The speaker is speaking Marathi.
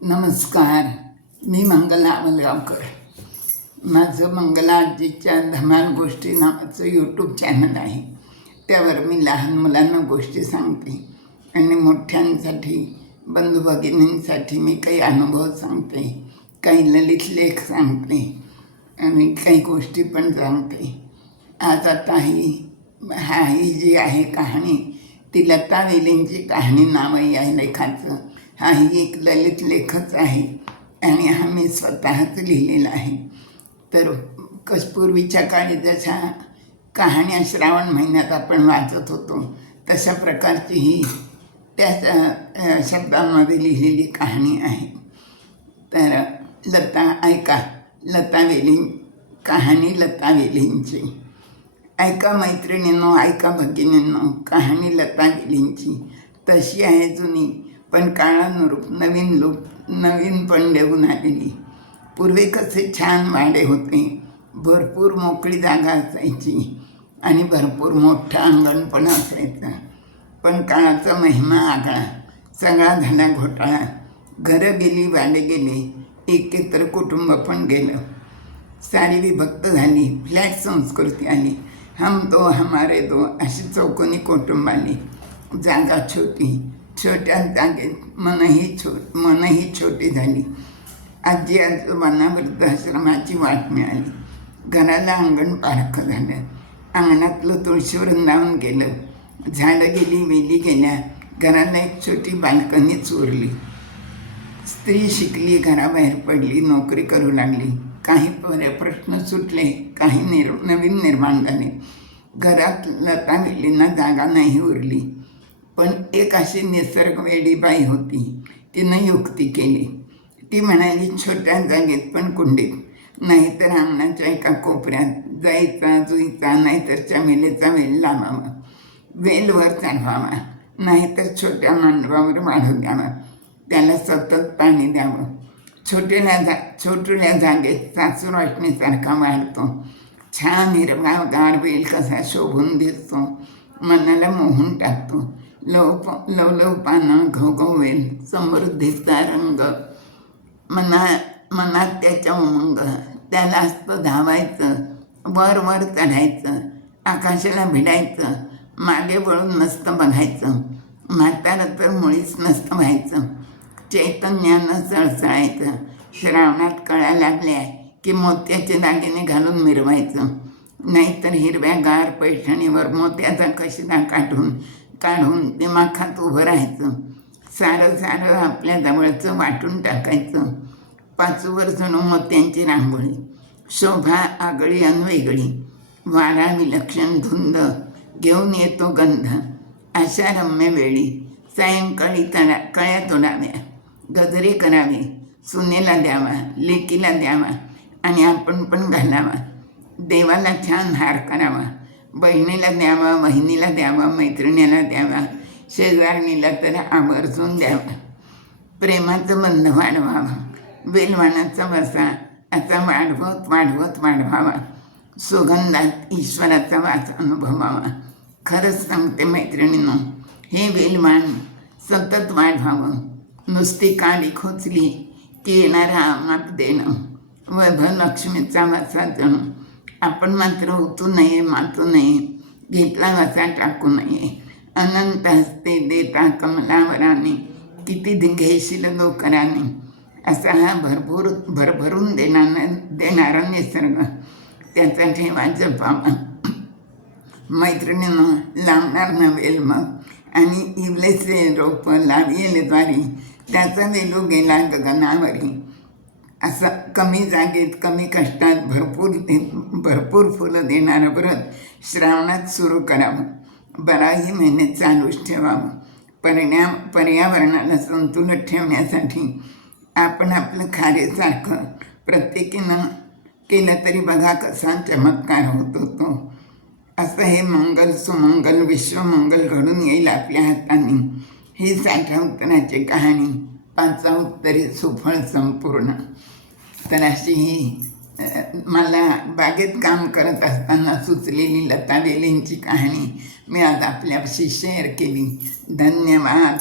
नमस्कार. मी मंगला अमलगावकर. माझं मंगला आजीच्या धमाल गोष्टी नावाचं यूट्यूब चॅनल आहे. त्यावर मी लहान मुलांना गोष्टी सांगते आणि मोठ्यांसाठी बंधू भगिनींसाठी मी काही अनुभव सांगते, काही ललित लेख सांगते आणि काही गोष्टी पण सांगते. आज आता ही जी आहे कहाणी, ती लता वेलींची कहाणी नाव आहे लेखाचं. हाही एक ललित लेखच आहे आणि हा मी स्वतःच लिहिलेला आहे. तर पूर्वीच्या काळी जशा कहाण्या श्रावण महिन्यात आपण वाचत होतो, तशा प्रकारची ही त्या शब्दांमध्ये लिहिलेली कहाणी आहे. तर लता वेली कहाणी लता वेलींची. ऐका मैत्रिणींनो, ऐका भगिनींनो, कहाणी लता वेलींची. तशी आहे जुनी, पण काळानुरूप नवीन पण देऊन आलेली. पूर्वी कसे छान वाडे होते, भरपूर मोकळी जागा असायची आणि भरपूर मोठं अंगण पण असायचं. पण काळाचा महिमा आगळा, सगळा झाला घोटाळा. घरं गेली, वाडे गेले, एकत्र कुटुंब पण गेलं. सारी विभक्त झाली, फ्लॅट संस्कृती आली. हम दो हमारे दो अशी चौकोनी कुटुंब आली. जागा छोटी, छोट्या जागेत मनही छोटी झाली. आजी आजोबांना वृद्धाश्रमाची वाट मिळाली. घराला अंगण पारखं झालं. अंगणातलं तुळशी वृंदावन गेलं. झाडं गेली, वेली गेल्या. घराला एक छोटी बाल्कनीच उरली. स्त्री शिकली, घराबाहेर पडली, नोकरी करू लागली. काही प्रश्न सुटले, काही नवीन निर्माण झाले. घरात लता वेलींना जागा नाही उरली. पण एक अशी निसर्गवेडी बाई होती. तिनं युक्ती केली. ती म्हणाली, छोट्या जागेत पण कुंडीत, नाहीतर अंगणाच्या एका कोपऱ्यात जाईचा जुईचा नाहीतर चमेलीचा वेल लावावा, वेलवर चढवावा, नाहीतर छोट्या मांडवावर वाढू द्यावा. त्याला सतत पाणी द्यावं. छोट्या जागेत सासू रोशनीसारखा वाढतो. छान हिरवागार वेल कसा शोभून दिसतो, मनाला मोहून टाकतो. लवलव पानं, घवघवेल, समृद्धीचा रंग, मनात त्याच्या उमंग. त्याला असतं धावायचं, वर वर चढायचं, आकाशाला भिडायचं, मागे वळून नसतं बघायचं. म्हातारं तर मुळीच नसतं व्हायचं. चैतन्यानं सळसळायचं. श्रावणात कळ्या लागल्या की मोत्याचे दागिने घालून मिरवायचं, नाहीतर हिरव्यागार पैठणीवर मोत्याचा कशिदा काढून दिमाखात उभं राहायचं. सारं आपल्या जवळचं वाटून टाकायचं. पाचूवर जणू मोत्यांची रांगोळी. शोभा आगळी अनवेगळी, वारा विलक्षण धुंद, घेऊन येतो गंध. अशा रम्य वेळी सायंकाळी कळ्या तोडाव्या, गजरे करावे, सुनेला द्यावा, लेकीला द्यावा आणि आपण पण घालावा. देवाला छान हार करावा, बहिणीला द्यावा, बहिणीला द्यावा, मैत्रिणीला द्यावा, शेजारणीला तर आवर्जून द्यावा. प्रेमाचं बंध वाढवावा, वेलवाणाचा वसा असा वाढवावा. सुगंधात ईश्वराचा वास अनुभवावा. खरंच सांगते मैत्रिणींनो, हे वेलवाण सतत वाढवावं. नुसती काडी खोचली की येणारा माप देणं. वैभव लक्ष्मीचा वासा जणू. आपण मात्र ओतू नये, मातू नये, घेतला वसा टाकू नये. अनंत हस्ते देता कमलावराने, किती घेशील लोकराने. असा हा भरभरून देणारा निसर्ग, त्याचा ठेवा जपावा. मैत्रिणीनं लावणार नवेल मग, आणि इवलेचे रोपं लाविले द्वारी, त्याचा वेलू गेला गगनावरी. असं कमी जागेत कमी कष्टात भरपूर फुलं देणारं व्रत श्रावणात सुरू करावं. 12ही महिने चालूच ठेवावं. पर्यावरणाला संतुलित ठेवण्यासाठी आपण आपलं खारेसारखं प्रत्येकीनं केलं तरी बघा कसा चमत्कार होतो तो. असं हे मंगल सुमंगल विश्वमंगल घडून येईल आपल्या हाताने. ही 60 उत्तराची कहाणी, 5 उत्तरे सुफळ संपूर्ण. तर अशी ही मला बागेत काम करत असताना सुचलेली लता वेलींची कहाणी मी आज आपल्याशी शेअर केली. धन्यवाद.